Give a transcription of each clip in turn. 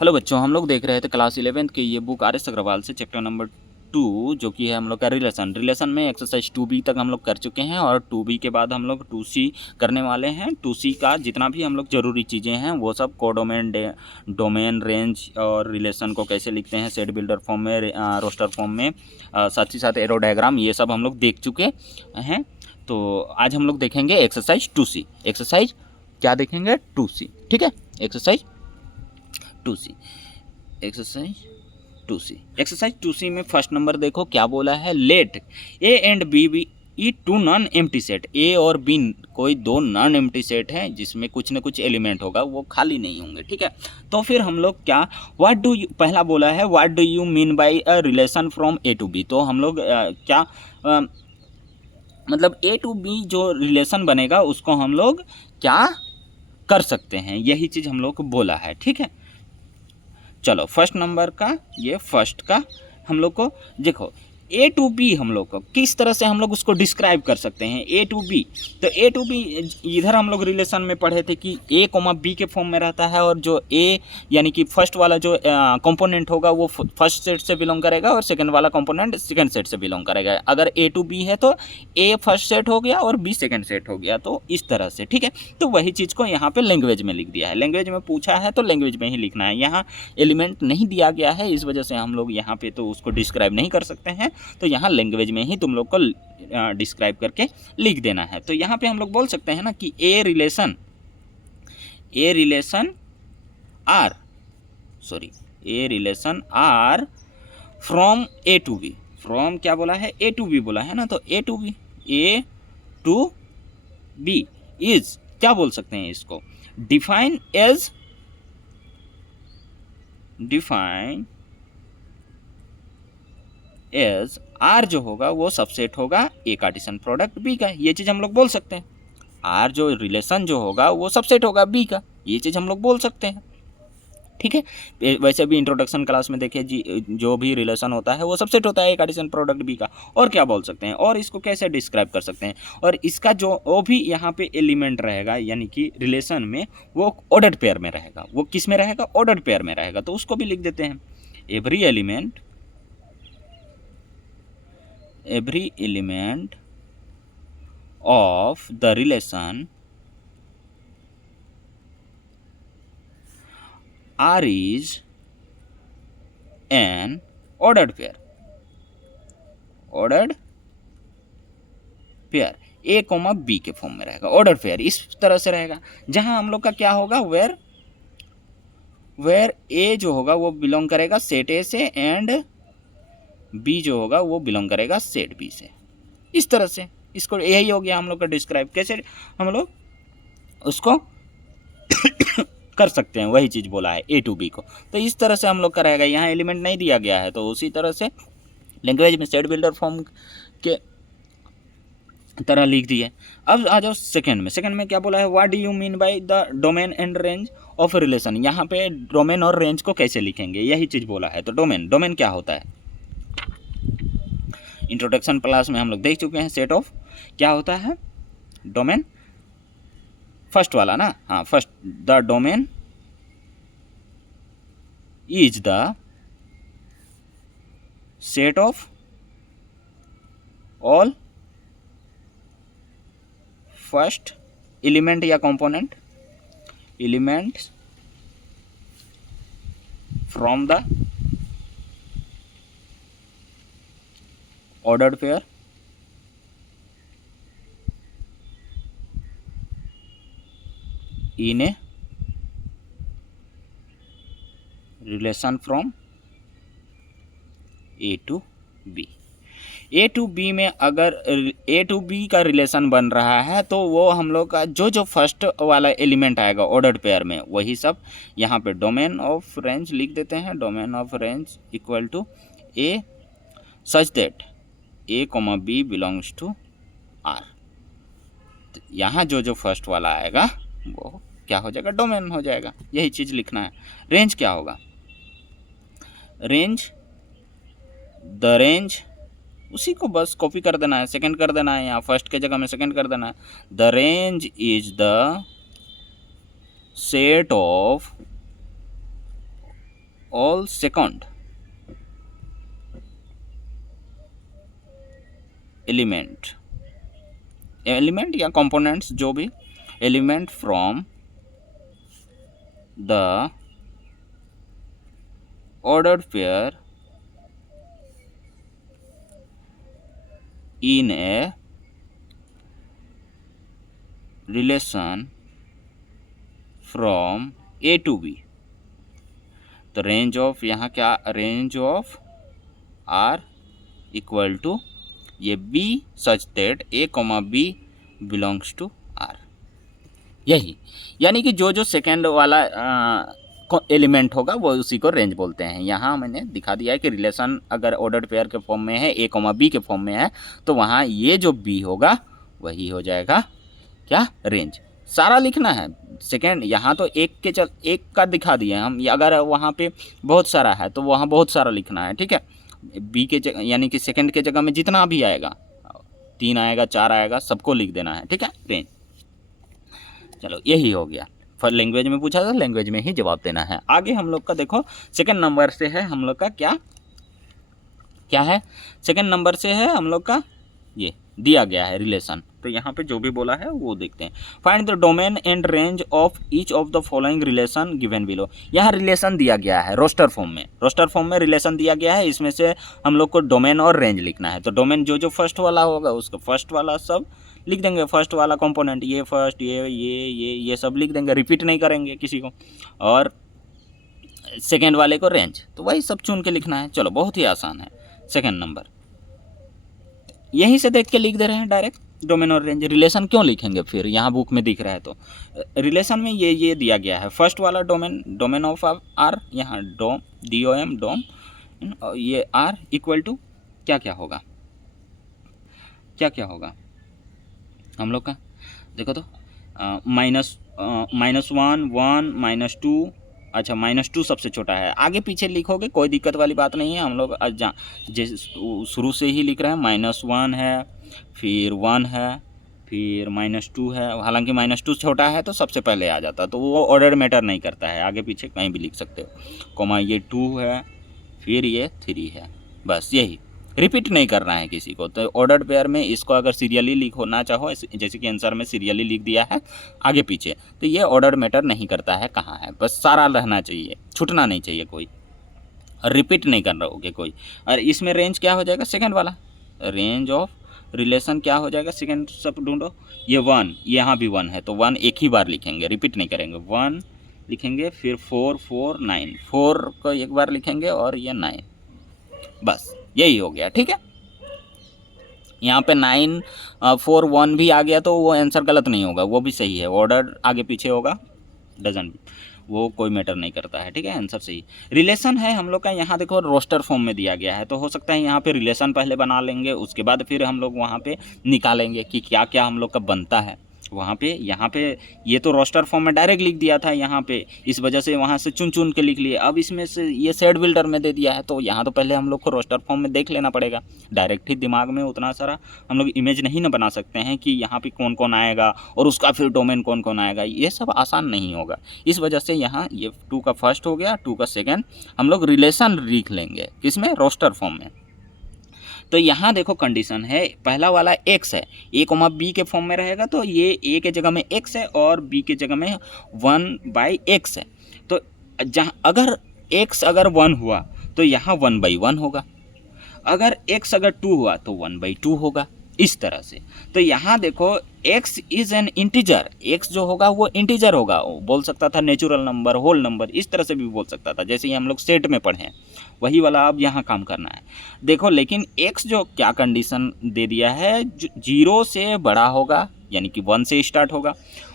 Hello बच्चों, हम लोग देख रहे थे क्लास 11th की ये बुक आर एस अग्रवाल से चैप्टर नंबर 2 जो कि है हम लोग का रिलेशन में एक्सरसाइज 2B तक हम लोग कर चुके हैं और 2B के बाद हम लोग 2C करने वाले हैं। 2C का जितना भी हम लोग ज़रूरी चीज़ें हैं वो सब कोडोमेन डोमेन रेंज और रिलेशन को कैसे लिखते हैं सेट बिल्डर फॉर्म में, रोस्टर फॉर्म में, साथ ही साथ एरो डायग्राम, ये सब हम लोग देख चुके हैं। तो आज हम लोग देखेंगे एक्सरसाइज 2C। एक्सरसाइज क्या देखेंगे? 2C। ठीक है, एक्सरसाइज 2C। एक्सरसाइज 2C में फर्स्ट नंबर देखो क्या बोला है। Let A and B be ई two non empty set. A और बी कोई दो नॉन एम्प्टी सेट हैं जिसमें कुछ न कुछ एलिमेंट होगा, वो खाली नहीं होंगे। ठीक है, तो फिर हम लोग क्या, व्हाट डू यू, पहला बोला है what do you mean by a relation from A to B. तो हम लोग क्या मतलब ए टू बी जो रिलेशन बनेगा उसको हम लोग क्या कर सकते हैं, यही चीज़ हम लोग को बोला है। ठीक है, चलो फर्स्ट नंबर का, ये फर्स्ट का हम लोग को देखो, ए टू बी हम लोग को किस तरह से हम लोग उसको डिस्क्राइब कर सकते हैं। ए टू बी, तो ए टू बी इधर हम लोग रिलेशन में पढ़े थे कि ए कोमा बी के फॉर्म में रहता है और जो ए यानी कि फर्स्ट वाला जो कंपोनेंट होगा वो फर्स्ट सेट से बिलोंग करेगा और सेकंड वाला कंपोनेंट सेकंड सेट से बिलोंग करेगा। अगर ए टू बी है तो ए फर्स्ट सेट हो गया और बी सेकंड सेट हो गया, तो इस तरह से। ठीक है, तो वही चीज़ को यहाँ पे लैंग्वेज में लिख दिया है। लैंग्वेज में पूछा है तो लैंग्वेज में ही लिखना है। यहाँ एलिमेंट नहीं दिया गया है, इस वजह से हम लोग यहाँ पे तो उसको डिस्क्राइब नहीं कर सकते हैं, तो यहाँ लैंग्वेज में ही तुम लोग को डिस्क्राइब करके लिख देना है। तो यहाँ पे हम लोग बोल सकते हैं ना कि A relation R from A to B. From क्या बोला है? ए टू बी बोला है ना, तो ए टू बी इज क्या बोल सकते हैं इसको? डिफाइन एज आर जो होगा वो सबसेट होगा ए कार्टेशियन प्रोडक्ट बी का, ये चीज़ हम लोग बोल सकते हैं। आर जो रिलेशन जो होगा वो सबसेट होगा बी का, ये चीज़ हम लोग बोल सकते हैं। ठीक है, वैसे भी इंट्रोडक्शन क्लास में देखिए जी, जो भी रिलेशन होता है वो सबसेट होता है ए कार्टेशियन प्रोडक्ट बी का। और क्या बोल सकते हैं, और इसको कैसे डिस्क्राइब कर सकते हैं, और इसका जो वो भी यहाँ पे एलिमेंट रहेगा यानी कि रिलेशन में वो ऑर्डर्ड पेयर में रहेगा। वो किस में रहेगा? ऑर्डर्ड पेयर में रहेगा, तो उसको भी लिख देते हैं। Every element of the relation R is an ordered pair A comma B के फॉर्म में रहेगा। ऑर्डर पेयर इस तरह से रहेगा, जहां हम लोग का क्या होगा, वेयर ए जो होगा वो बिलोंग करेगा सेट ए से एंड बी जो होगा वो बिलोंग करेगा सेट बी से। इस तरह से इसको, यही हो गया हम लोग का डिस्क्राइब, कैसे हम लोग उसको कर सकते हैं, वही चीज़ बोला है ए टू बी को। तो इस तरह से हम लोग का रहेगा। यहाँ एलिमेंट नहीं दिया गया है तो उसी तरह से लैंग्वेज में सेट बिल्डर फॉर्म के तरह लिख दिए। अब आ जाओ सेकंड में क्या बोला है? What do you mean by the domain and range of relation. यहाँ पे डोमेन और रेंज को कैसे लिखेंगे, यही चीज़ बोला है। तो डोमेन क्या होता है? इंट्रोडक्शन क्लास में हम लोग देख चुके हैं। सेट ऑफ क्या होता है? डोमेन फर्स्ट वाला ना, हाँ first, the domain is the set of all first element या component elements from the ordered pair in a relation from A to B. A to B में अगर ए टू बी का relation बन रहा है तो वो हम लोग का जो फर्स्ट वाला एलिमेंट आएगा ऑर्डर्ड पेयर में वही सब यहाँ पे डोमेन ऑफ रेंज लिख देते हैं। Domain of range equal to A such that A comma B belongs to R. यहाँ जो फर्स्ट वाला आएगा वो क्या हो जाएगा? डोमेन हो जाएगा। यही चीज़ लिखना है। रेंज क्या होगा? द रेंज उसी को बस कॉपी कर देना है, सेकंड कर देना है, यहाँ फर्स्ट के जगह में सेकंड कर देना है। The range is the set of all second element या कंपोनेंट्स, जो भी element from the ordered pair in a relation from A to B। तो रेंज ऑफ यहाँ क्या, range of R equal to ये B such that A comma B belongs to R। यही यानी कि जो जो सेकेंड वाला एलिमेंट होगा वो उसी को रेंज बोलते हैं। यहाँ मैंने दिखा दिया है कि रिलेशन अगर ऑर्डर्ड पेयर के फॉर्म में है, A कॉमा B के फॉर्म में है, तो वहाँ ये जो B होगा वही हो जाएगा क्या, रेंज। सारा लिखना है सेकेंड, यहाँ तो एक का दिखा दिए हम, अगर वहाँ पे बहुत सारा है तो वहाँ बहुत सारा लिखना है, ठीक है। B के यानी कि सेकेंड के जगह में जितना भी आएगा, 3 आएगा 4 आएगा, सबको लिख देना है, ठीक है, रेंज। चलो यही हो गया। फर्स्ट लैंग्वेज में पूछा था, लैंग्वेज में ही जवाब देना है। आगे हम लोग का देखो सेकंड नंबर से है हम लोग का क्या है, सेकंड नंबर से है हम लोग का ये दिया गया है रिलेशन। तो यहाँ पे जो भी बोला है वो देखते हैं। Find the domain and range of each of the following relation given below. यहाँ रिलेशन दिया गया है रोस्टर फॉर्म में रिलेशन दिया गया है। इसमें से हम लोग को डोमेन और रेंज लिखना है। तो डोमेन जो फर्स्ट वाला होगा उसको फर्स्ट वाला सब लिख देंगे, फर्स्ट वाला कंपोनेंट ये फर्स्ट, ये सब लिख देंगे, रिपीट नहीं करेंगे किसी को। और सेकेंड वाले को रेंज, तो वही सब चुन के लिखना है। चलो बहुत ही आसान है। सेकेंड नंबर यहीं से देख के लिख दे रहे हैं डायरेक्ट, डोमेन और रेंज। रिलेशन क्यों लिखेंगे फिर, यहाँ बुक में दिख रहा है तो रिलेशन में ये दिया गया है। फर्स्ट वाला डोमेन ऑफ आर, यहाँ DOM डोम, ये आर इक्वल टू क्या होगा हम लोग का, देखो तो -1 -2, अच्छा -2 सबसे छोटा है। आगे पीछे लिखोगे कोई दिक्कत वाली बात नहीं है। हम लोग शुरू से ही लिख रहे हैं। -1 है, फिर 1 है, फिर -2 है। हालांकि -2 छोटा है तो सबसे पहले आ जाता, तो वो ऑर्डर मैटर नहीं करता है, आगे पीछे कहीं भी लिख सकते हो। कॉमा ये 2 है, फिर ये 3 है, बस यही, रिपीट नहीं करना है किसी को। तो ऑर्डर्ड पेयर में इसको अगर सीरियली लिखना चाहो, जैसे कि आंसर में सीरियली लिख दिया है आगे पीछे, तो ये ऑर्डर मैटर नहीं करता है कहाँ है, बस सारा रहना चाहिए, छूटना नहीं चाहिए कोई, और रिपीट नहीं कर रहोगे कोई। और इसमें रेंज क्या हो जाएगा, सेकंड वाला रेंज ऑफ रिलेशन क्या हो जाएगा, सेकंड सब ढूंढो। ये 1, यहाँ भी 1 है तो 1 एक ही बार लिखेंगे, रिपीट नहीं करेंगे। 1 लिखेंगे, फिर 4 4 9, 4 को एक बार लिखेंगे और ये 9, बस यही हो गया, ठीक है। यहाँ पे 9 4 1 भी आ गया तो वो आंसर गलत नहीं होगा, वो भी सही है। ऑर्डर आगे पीछे होगा, डजंट, वो कोई मैटर नहीं करता है, ठीक है, आंसर सही। रिलेशन है हम लोग का, यहाँ देखो रोस्टर फॉर्म में दिया गया है, तो हो सकता है यहाँ पे रिलेशन पहले बना लेंगे, उसके बाद फिर हम लोग वहाँ पे निकालेंगे कि क्या क्या हम लोग का बनता है वहाँ पे। यहाँ पे ये तो रोस्टर फॉर्म में डायरेक्ट लिख दिया था यहाँ पे, इस वजह से वहाँ से चुन चुन के लिख लिए। अब इसमें से ये सेट बिल्डर में दे दिया है, तो यहाँ तो पहले हम लोग को रोस्टर फॉर्म में देख लेना पड़ेगा। डायरेक्ट ही दिमाग में उतना सारा हम लोग इमेज नहीं ना बना सकते हैं कि यहाँ पे कौन कौन आएगा और उसका फिर डोमेन कौन कौन आएगा, ये सब आसान नहीं होगा। इस वजह से यहाँ ये 2 का फर्स्ट हो गया, 2 का सेकेंड, हम लोग रिलेशन लिख लेंगे किसमें, रोस्टर फॉर्म में। तो यहाँ देखो कंडीशन है, पहला वाला x है, A, B के फॉर्म में रहेगा तो ये A के जगह में x है और B के जगह में 1/x है। तो जहाँ अगर x अगर 1 हुआ तो यहाँ 1/1 होगा, अगर x अगर 2 हुआ तो 1/2 होगा, इस तरह से। तो यहाँ देखो x is an integer, x जो होगा वो इंटीजर होगा, बोल सकता था नेचुरल नंबर, होल नंबर, इस तरह से भी बोल सकता था, जैसे ही हम लोग सेट में पढ़े हैं वही वाला अब यहाँ काम करना है। देखो लेकिन x जो क्या कंडीशन दे दिया है, 0 से बड़ा होगा यानी कि 1 से स्टार्ट होगा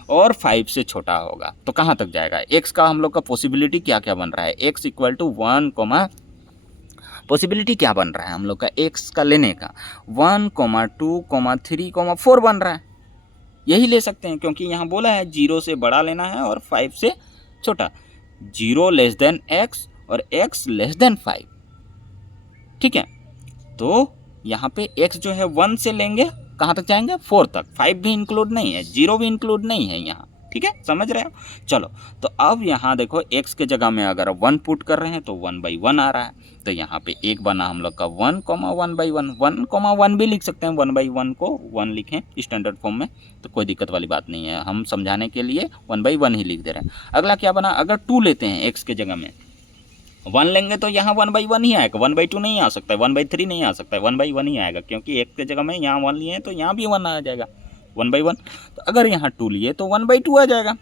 और 5 से छोटा होगा, तो कहाँ तक जाएगा। x का हम लोग का पॉसिबिलिटी क्या क्या बन रहा है, x इक्वल टू 1, पॉसिबिलिटी क्या बन रहा है हम लोग का x का लेने का, 1, 2, 3, 4 बन रहा है। यही ले सकते हैं क्योंकि यहाँ बोला है 0 से बड़ा लेना है और 5 से छोटा, 0 लेस देन x और x लेस देन 5, ठीक है। तो यहाँ पे x जो है 1 से लेंगे कहाँ तक जाएंगे, 4 तक, 5 भी इंक्लूड नहीं है, 0 भी इंक्लूड नहीं है यहाँ, ठीक है, समझ रहे हो। चलो तो अब यहाँ देखो x के जगह में अगर 1 पुट कर रहे हैं तो 1/1 आ रहा है, तो यहाँ पे एक बना हम लोग का 1,1/1, 1,1 भी लिख सकते हैं, 1/1 को 1 लिखें स्टैंडर्ड फॉर्म में तो कोई दिक्कत वाली बात नहीं है, हम समझाने के लिए 1/1 ही लिख दे रहे हैं। अगला क्या बना, अगर 2 लेते हैं x के जगह में 1 लेंगे तो यहाँ 1/1 ही आएगा, 1/2 नहीं आ सकता है, 1/3 नहीं आ सकता है, 1/1 ही आएगा, क्योंकि x के जगह में यहाँ 1 लिए हैं तो यहाँ भी 1 आ जाएगा 1/1। तो अगर यहाँ 2 लिए तो 1/2 आ जाएगा,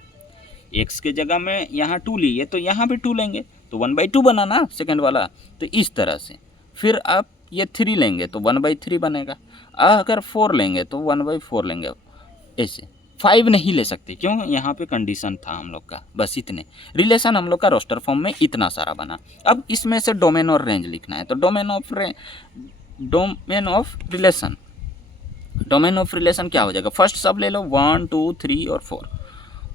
x के जगह में यहाँ 2 लिए तो यहाँ भी 2 लेंगे तो 1/2 बना ना सेकंड वाला। तो इस तरह से फिर आप ये 3 लेंगे तो 1/3 बनेगा, अगर 4 लेंगे तो 1/4 लेंगे, ऐसे 5 नहीं ले सकते, क्यों, यहाँ पे कंडीशन था हम लोग का, बस इतने रिलेशन हम लोग का रोस्टर फॉर्म में इतना सारा बना। अब इसमें से डोमेन और रेंज लिखना है, तो डोमेन ऑफ रिलेशन क्या हो जाएगा, फर्स्ट सब ले लो 1 2 3 और 4,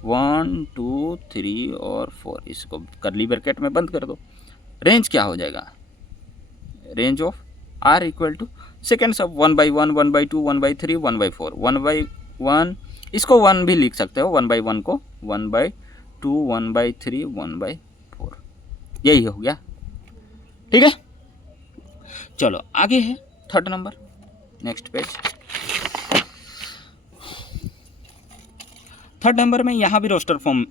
1 2 3 और 4, इसको कर्ली ब्रैकेट में बंद कर दो। रेंज क्या हो जाएगा, range of r equal to second सब 1/1 1/2 1/3 1/4, 1/1 इसको 1 भी लिख सकते हो, 1/1 को 1/2 1/3 1/4, यही हो गया, ठीक है। चलो आगे है third number, next page. Third number में यहाँ भी रोस्टर फॉर्म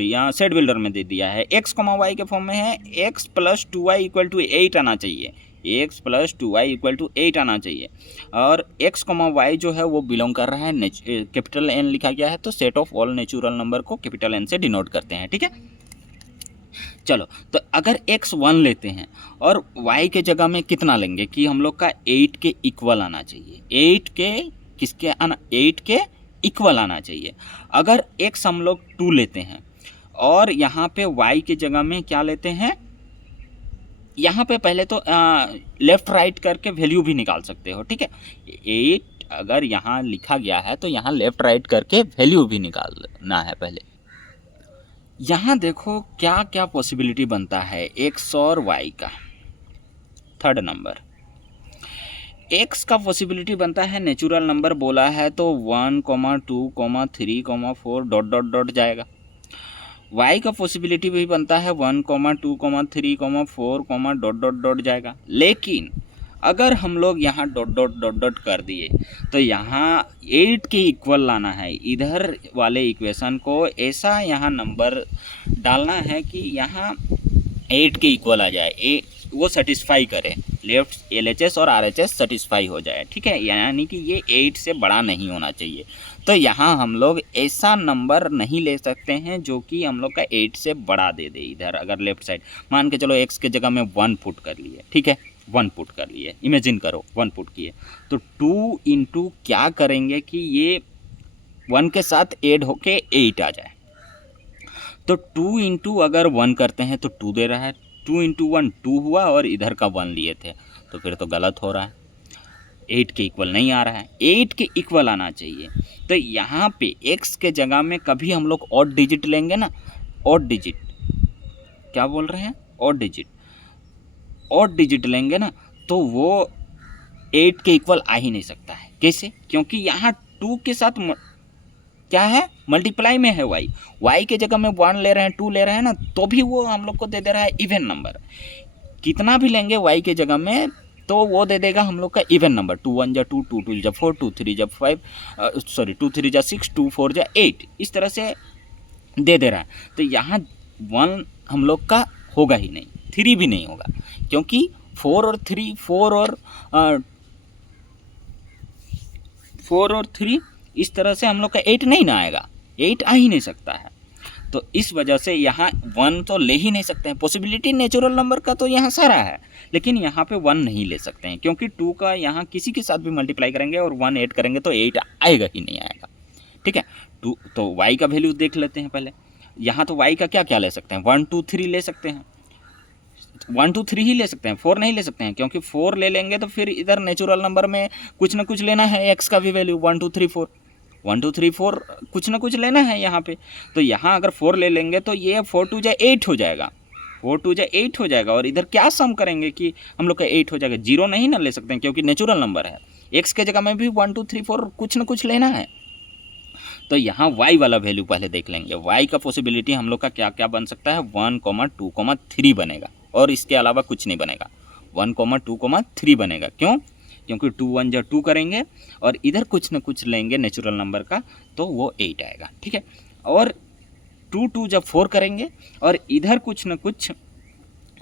यहाँ सेट बिल्डर में दे दिया है, x, y के फॉर्म में है, x + 2y = 8 आना चाहिए, x + 2y = 8 आना चाहिए, और x, y जो है वो बिलोंग कर रहा है कैपिटल N लिखा गया है, तो set of all natural number को कैपिटल N से डिनोट करते हैं, ठीक है। चलो तो अगर x 1 लेते हैं और y के जगह में कितना लेंगे कि हम लोग का 8 के इक्वल आना चाहिए, 8 के किसके आना, 8 के इक्वल आना चाहिए। अगर x हम लोग 2 लेते हैं और यहाँ पे y के जगह में क्या लेते हैं, यहाँ पे पहले तो लेफ़्ट राइट करके वैल्यू भी निकाल सकते हो, ठीक है। 8 अगर यहाँ लिखा गया है तो यहाँ लेफ़्ट राइट करके वैल्यू भी निकालना है पहले। यहाँ देखो क्या क्या पॉसिबिलिटी बनता है x और y का। थर्ड नंबर x का पॉसिबिलिटी बनता है, नेचुरल नंबर बोला है तो 1, 2, 3, 4 डॉट डॉट डॉट जाएगा। y का पॉसिबिलिटी भी बनता है 1, 2, 3, 4 डॉट डॉट डॉट जाएगा। लेकिन अगर हम लोग यहाँ डॉट डॉट डॉट डॉट कर दिए तो यहाँ 8 के इक्वल लाना है, इधर वाले इक्वेशन को ऐसा यहाँ नंबर डालना है कि यहाँ 8 के इक्वल आ जाए, वो सेटिस्फाई करे, लेफ्ट LHS और RHS सेटिस्फाई हो जाए, ठीक है, यानी कि ये 8 से बड़ा नहीं होना चाहिए। तो यहाँ हम लोग ऐसा नंबर नहीं ले सकते हैं जो कि हम लोग का 8 से बड़ा दे दे। इधर अगर लेफ्ट साइड मान के चलो x के जगह में 1 पुट कर लिए, ठीक है, 1 पुट कर लिए, इमेजिन करो 1 पुट किए तो 2 इंटू क्या करेंगे कि ये 1 के साथ ऐड होके 8 आ जाए। तो 2 इंटू अगर 1 करते हैं तो 2 दे रहा है, 2 इंटू 1 2 हुआ और इधर का 1 लिए थे, तो फिर तो गलत हो रहा है, 8 के इक्वल नहीं आ रहा है, 8 के इक्वल आना चाहिए। तो यहाँ पे x के जगह में कभी हम लोग ऑड डिजिट लेंगे ना, ऑड डिजिट, क्या बोल रहे हैं, ऑड डिजिट लेंगे ना, तो वो 8 के इक्वल आ ही नहीं सकता है। कैसे, क्योंकि यहाँ 2 के साथ क्या है, मल्टीप्लाई में है y के जगह में 1 ले रहे हैं, 2 ले रहे हैं ना, तो भी वो हम लोग को दे दे रहा है इवन नंबर। कितना भी लेंगे y के जगह में तो वो दे देगा हम लोग का इवन नंबर, 2 1 जा 2, 2 2 जा 4, 2 3 जा 5, 2 3 जा 6, 2 4 जा 8, इस तरह से दे दे रहा है। तो यहाँ 1 हम लोग का होगा ही नहीं, 3 भी नहीं होगा, क्योंकि 4 और 3 इस तरह से हम लोग का 8 नहीं ना आएगा, 8 आ ही नहीं सकता है। तो इस वजह से यहाँ 1 तो ले ही नहीं सकते हैं। पॉसिबिलिटी नेचुरल नंबर का तो यहाँ सारा है, लेकिन यहाँ पे 1 नहीं ले सकते हैं, क्योंकि 2 का यहाँ किसी के साथ भी मल्टीप्लाई करेंगे और 1 ऐड करेंगे तो 8 आएगा ही नहीं आएगा, ठीक है। 2 तो y का वैल्यू देख लेते हैं पहले। यहाँ तो y का क्या क्या ले सकते हैं, 1 2 3 ले सकते हैं, 1 2 3 ही ले सकते हैं, 4 नहीं ले सकते हैं, क्योंकि 4 ले लेंगे तो फिर इधर नेचुरल नंबर में कुछ ना कुछ लेना है, x का भी वैल्यू 1 2 3 4, 1 2 3 4 कुछ ना कुछ लेना है यहाँ पे। तो यहाँ अगर 4 ले लेंगे तो ये 4 2 जा 8 हो जाएगा, 4 2 जा 8 हो जाएगा, और इधर क्या सम करेंगे कि हम लोग का 8 हो जाएगा, 0 नहीं ना ले सकते हैं क्योंकि नेचुरल नंबर है। x के जगह में भी 1 2 3 4 कुछ ना कुछ लेना है। तो यहाँ y वाला वैल्यू पहले देख लेंगे। y का पॉसिबिलिटी हम लोग का क्या क्या बन सकता है, 1, 2, 3 बनेगा और इसके अलावा कुछ नहीं बनेगा। 1, 2, 3 बनेगा। क्यों? क्योंकि 2 1 जा 2 करेंगे और इधर कुछ न कुछ लेंगे नेचुरल नंबर का तो वो 8 आएगा। ठीक है, और 2 2 जब 4 करेंगे और इधर कुछ न कुछ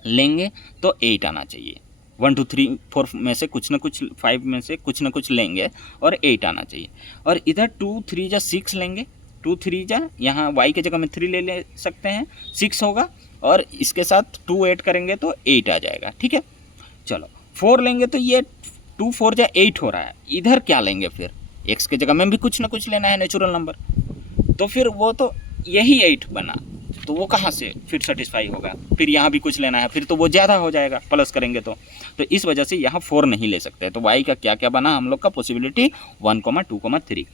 लेंगे तो 8 आना चाहिए। 1 2 3 4 में से कुछ न कुछ, 5 में से कुछ न कुछ लेंगे और 8 आना चाहिए। और इधर 2 3 जा 6 लेंगे, 2 3 जा यहाँ y के जगह में 3 ले सकते हैं, 6 होगा और इसके साथ 2 ऐड करेंगे तो 8 आ जाएगा। ठीक है, चलो 4 लेंगे तो ये 2 4 जा 8 हो रहा है। इधर क्या लेंगे फिर, x के जगह में भी कुछ ना कुछ लेना है नेचुरल नंबर, तो फिर वो तो यही 8 बना, तो वो कहाँ से फिर सेटिस्फाई होगा, फिर यहाँ भी कुछ लेना है, फिर तो वो ज़्यादा हो जाएगा प्लस करेंगे तो इस वजह से यहाँ 4 नहीं ले सकते। तो y का क्या क्या बना हम लोग का पॉसिबिलिटी 1, 2, 3।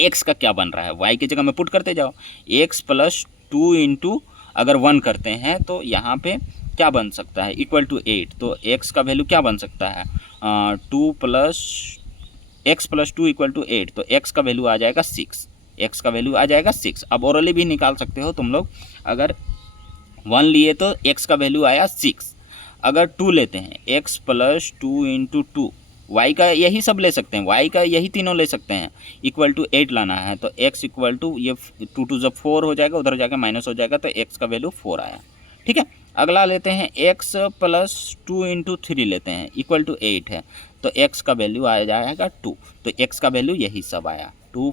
x का क्या बन रहा है, y की जगह में पुट करते जाओ, x + 2 इंटू अगर 1 करते हैं तो यहाँ पे क्या बन सकता है, इक्वल टू 8। तो x का वैल्यू क्या बन सकता है, 2 + x + 2 = 8, तो x का वैल्यू आ जाएगा 6। x का वैल्यू आ जाएगा 6। अब ओरली भी निकाल सकते हो तुम लोग, अगर 1 लिए तो x का वैल्यू आया 6। अगर 2 लेते हैं, x + 2 इंटू 2, y का यही सब ले सकते हैं, y का यही तीनों ले सकते हैं, इक्वल टू 8 लाना है। तो x इक्वल टू ये 2 2 जब 4 हो जाएगा, उधर जाकर माइनस हो जाएगा, तो x का वैल्यू 4 आया। ठीक है, अगला लेते हैं x + 2 इंटू 3 लेते हैं, इक्वल टू 8 है, तो x का वैल्यू आ जाएगा 2। तो x का वैल्यू यही सब आया, 2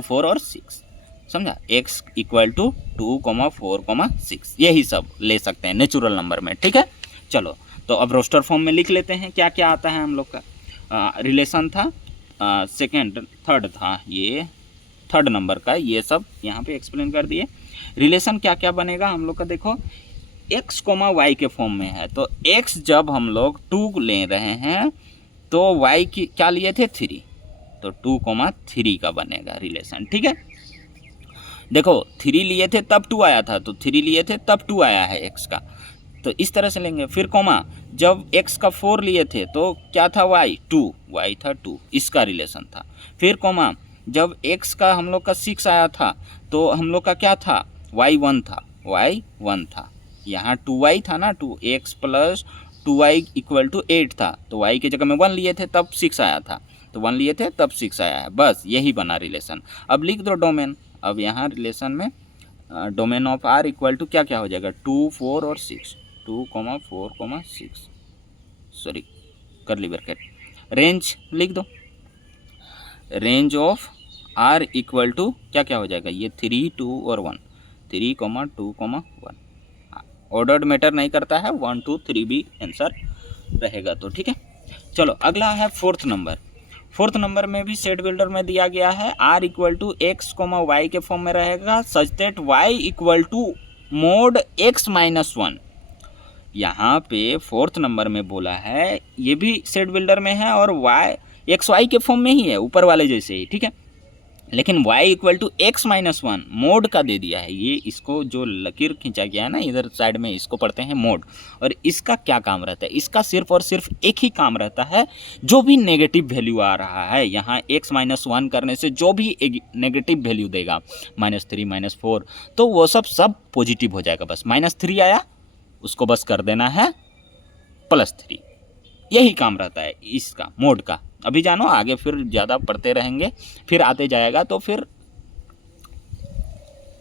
4 और 6, समझा। x इक्वल टू 2, 4, 6 यही सब ले सकते हैं नेचुरल नंबर में। ठीक है, चलो तो अब रोस्टर फॉर्म में लिख लेते हैं क्या क्या आता है हम लोग का। रिलेशन था, सेकेंड थर्ड था, ये थर्ड नंबर का, ये सब यहाँ पे एक्सप्लेन कर दिए। रिलेशन क्या क्या बनेगा हम लोग का, देखो x, y के फॉर्म में है, तो x जब हम लोग 2 ले रहे हैं तो y की क्या लिए थे, 3, तो 2, 3 का बनेगा रिलेशन। ठीक है, देखो 3 लिए थे तब 2 आया था, तो 3 लिए थे तब 2 आया है x का, तो इस तरह से लेंगे। फिर जब x का 4 लिए थे तो क्या था, y था 2, इसका रिलेशन था। फिर जब x का हम लोग का 6 आया था तो हम लोग का क्या था, y1 था, यहाँ 2y था ना, 2x + 2y = 8 था, तो y की जगह में 1 लिए थे तब 6 आया था, तो 1 लिए थे तब 6 आया है, बस यही बना रिलेशन। अब लिख दो डोमेन। अब यहाँ रिलेशन में domain of r equal to क्या क्या हो जाएगा, 2 4 और 6, 2, 4, 6, सॉरी कर्ली ब्रैकेट, रेंज लिख दो। Range of r equal to क्या क्या हो जाएगा, ये 3, 2 और 1, 3, 2, 1। ऑर्डर्ड मैटर नहीं करता है, 1 2 3 भी आंसर रहेगा। तो ठीक है, चलो अगला है फोर्थ नंबर। फोर्थ नंबर में भी सेट बिल्डर में दिया गया है r equal to x, y के फॉर्म में रहेगा, such that y equal to mod x - 1। यहाँ पे फोर्थ नंबर में बोला है, ये भी सेट बिल्डर में है और x y के फॉर्म में ही है, ऊपर वाले जैसे ही। ठीक है, लेकिन y equal to x - 1 mod का दे दिया है। ये इसको जो लकीर खींचा गया है ना इधर साइड में, इसको पढ़ते हैं मोड। और इसका क्या काम रहता है, इसका सिर्फ और सिर्फ एक ही काम रहता है, जो भी नेगेटिव वैल्यू आ रहा है यहाँ x - 1 करने से जो भी नेगेटिव वैल्यू देगा, -3, -4, तो वो सब पॉजिटिव हो जाएगा। बस -3 आया उसको बस कर देना है +3, यही काम रहता है इसका मोड का। अभी जानो, आगे फिर ज़्यादा पढ़ते रहेंगे, फिर आते जाएगा तो फिर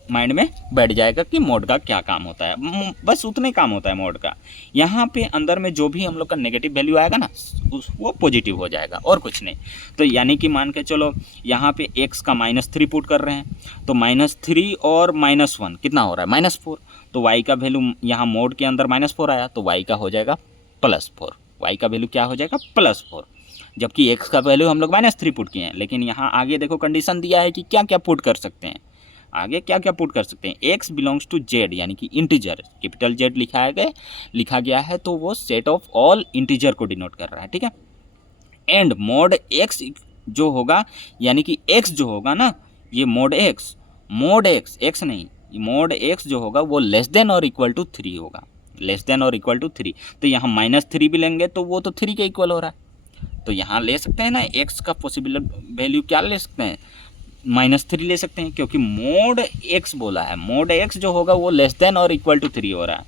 माइंड में बैठ जाएगा कि मोड का क्या काम होता है। बस उतने काम होता है मोड का। यहाँ पे अंदर में जो भी हम लोग का नेगेटिव वैल्यू आएगा ना, वो पॉजिटिव हो जाएगा और कुछ नहीं। तो यानी कि मान के चलो यहाँ पे x का -3 पुट कर रहे हैं, तो -3 और -1 कितना हो रहा है, -4। तो y का वैल्यू यहाँ मोड के अंदर -4 आया, तो y का हो जाएगा +4। y का वैल्यू क्या हो जाएगा, +4। जबकि x का वैल्यू हम लोग -3 पुट किए हैं, लेकिन यहाँ आगे देखो कंडीशन दिया है कि क्या क्या पुट कर सकते हैं। आगे क्या क्या पुट कर सकते हैं, x बिलोंग्स टू z, यानी कि इंटीजर, कैपिटल Z लिखा गया है, तो वो सेट ऑफ ऑल इंटीजर को डिनोट कर रहा है। ठीक है, एंड मोड x जो होगा, यानी कि x जो होगा ना, ये मोड x नहीं, मोड x जो होगा वो लेस देन और इक्वल टू 3 होगा, लेस देन और इक्वल टू 3। तो यहाँ -3 भी लेंगे तो वो तो 3 के इक्वल हो रहा है, तो यहाँ ले सकते हैं ना x का पॉसिबल वैल्यू क्या ले सकते हैं, -3 ले सकते हैं, क्योंकि मोड x बोला है, मोड x जो होगा वो लेस देन और इक्वल टू 3 हो रहा है,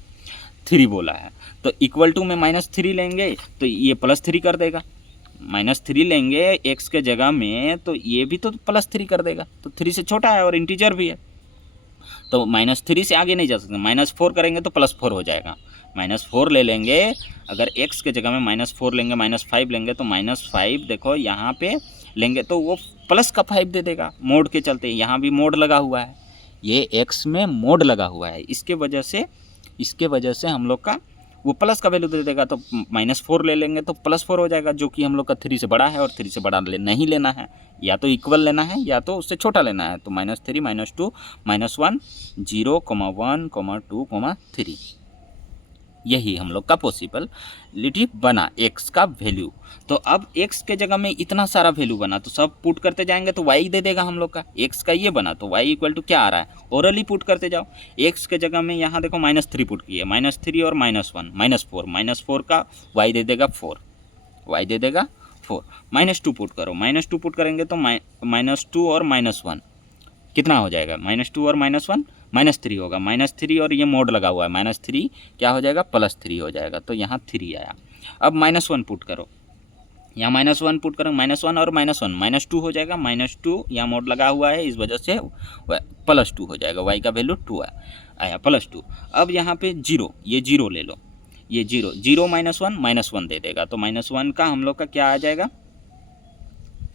3 बोला है, तो इक्वल टू में -3 लेंगे तो ये +3 कर देगा, -3 लेंगे x के जगह में तो ये भी तो +3 कर देगा, तो 3 से छोटा है और इंटीजर भी है, तो -3 से आगे नहीं जा सकते, -4 करेंगे तो +4 हो जाएगा, -4 ले लेंगे, अगर x के जगह में -4 लेंगे, -5 लेंगे तो -5 देखो यहाँ पे लेंगे तो वो प्लस का 5 दे देगा, मोड के चलते, यहाँ भी मोड लगा हुआ है, ये x में मोड लगा हुआ है, इसके वजह से हम लोग का वो प्लस का वैल्यू दे देगा, तो -4 ले लेंगे तो +4 हो जाएगा, जो कि हम लोग का 3 से बड़ा है और 3 से बड़ा नहीं लेना है, या तो इक्वल लेना है या तो उससे छोटा लेना है, तो -3 -2 -1 0 1 2 3, यही हम लोग का पॉसिबिलिटी बना x का वैल्यू। तो अब x के जगह में इतना सारा वैल्यू बना तो सब पुट करते जाएंगे तो y दे देगा हम लोग का, x का ये बना तो y इक्वल टू क्या आ रहा है, ओरली पुट करते जाओ, x के जगह में यहाँ देखो -3 पुट किए, -3 और -1 -4 का y दे देगा 4, y दे देगा 4, -2 पुट करो, -2 पुट करेंगे तो -2 और -1 कितना हो जाएगा, -2 और -1 -3 होगा, -3 और ये मोड लगा हुआ है, -3 क्या हो जाएगा +3 हो जाएगा, तो यहाँ 3 आया। अब -1 पुट करो, यहाँ -1 पुट करो, -1 और -1 -2 हो जाएगा, -2 यहाँ मोड लगा हुआ है इस वजह से +2 हो जाएगा, y का वैल्यू 2 आया +2। अब यहाँ पे 0, ये 0 ले लो, ये 0 -1 दे देगा, तो -1 का हम लोग का क्या आ जाएगा,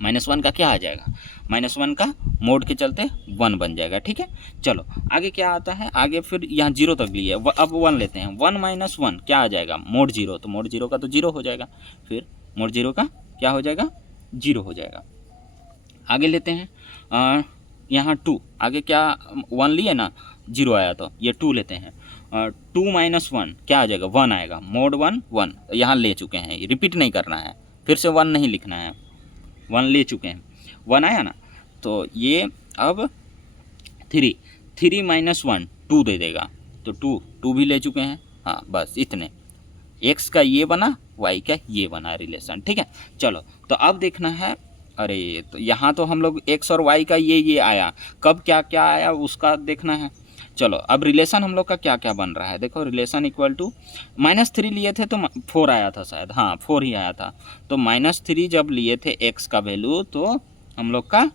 -1 का क्या आ जाएगा, -1 का मोड के चलते 1 बन जाएगा, ठीक है। चलो आगे क्या आता है, आगे फिर यहाँ 0 तक लिए, अब 1 लेते हैं, 1 - 1 क्या आ जाएगा, मोड 0, तो मोड 0 का तो 0 हो जाएगा, फिर मोड 0 का क्या हो जाएगा, 0 हो जाएगा। आगे लेते हैं यहाँ 2, आगे क्या 1 लिए ना, 0 आया, तो ये 2 लेते हैं, 2 - 1 क्या आ जाएगा, 1 आएगा, मोड 1 यहाँ ले चुके हैं, रिपीट नहीं करना है, फिर से 1 नहीं लिखना है, 1 ले चुके हैं, 1 आया ना, तो ये अब 3 -1 2 दे देगा, तो 2 भी ले चुके हैं, हाँ बस इतने, x का ये बना, y का ये बना रिलेशन, ठीक है। चलो तो अब देखना है, अरे तो यहाँ तो हम लोग x और y का ये आया, कब क्या क्या आया उसका देखना है। चलो अब रिलेशन हम लोग का क्या क्या बन रहा है, देखो रिलेशन इक्वल टू -3 लिए थे तो 4 आया था शायद, हाँ 4 ही आया था, तो -3 जब लिए थे x का वैल्यू तो हम लोग का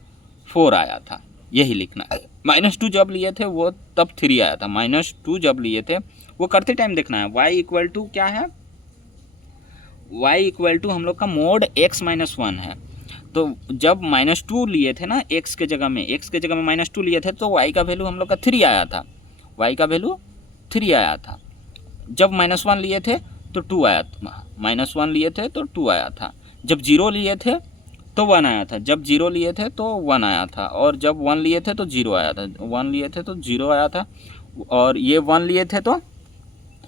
4 आया था, यही लिखना है। -2 जब लिए थे वो तब 3 आया था, -2 जब लिए थे वो करते टाइम देखना है, y इक्वल टू क्या है, y इक्वल टू हम लोग का मोड x - 1 है, तो जब -2 लिए थे ना x के जगह में, -2 लिए थे तो y का वैल्यू हम लोग का 3 आया था, y का वैल्यू 3 आया था। जब -1 लिए थे तो 2 आया था, -1 लिए थे तो 2 आया था, जब 0 लिए थे तो 1 आया था, जब 0 लिए थे तो 1 आया था, और जब 1 लिए थे तो 0 आया था, 1 लिए थे तो 0 आया था, और ये 1 लिए थे तो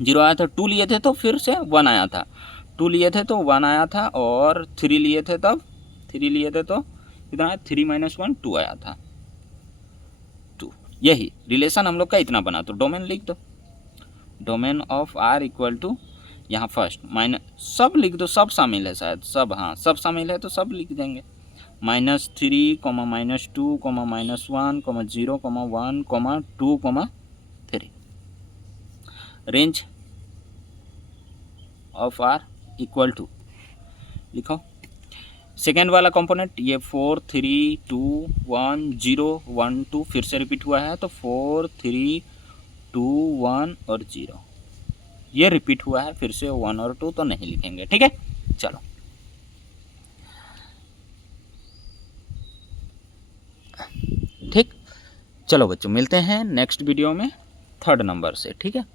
0 आया था, 2 लिए थे तो फिर से 1 आया था, 2 लिए थे तो 1 आया था, और 3 लिए थे तब 3 लिए थे तो कितना आया, 3 - 1 2 आया था, 2, यही रिलेशन हम लोग का इतना बना। तो डोमेन लिख दो, domain of R equal to यहाँ फर्स्ट सब लिख दो, सब शामिल है शायद, सब हाँ सब शामिल है तो सब लिख देंगे, -3, -2, -1, -0, 1, 2, 3, range of R equal to लिखो, सेकेंड वाला कंपोनेंट ये 4 3 2 1 0 1 2 फिर से रिपीट हुआ है, तो 4 3 2 1 और 0 ये रिपीट हुआ है, फिर से 1 और 2 तो नहीं लिखेंगे, ठीक है। चलो ठीक, चलो बच्चों मिलते हैं नेक्स्ट वीडियो में 3rd नंबर से, ठीक है।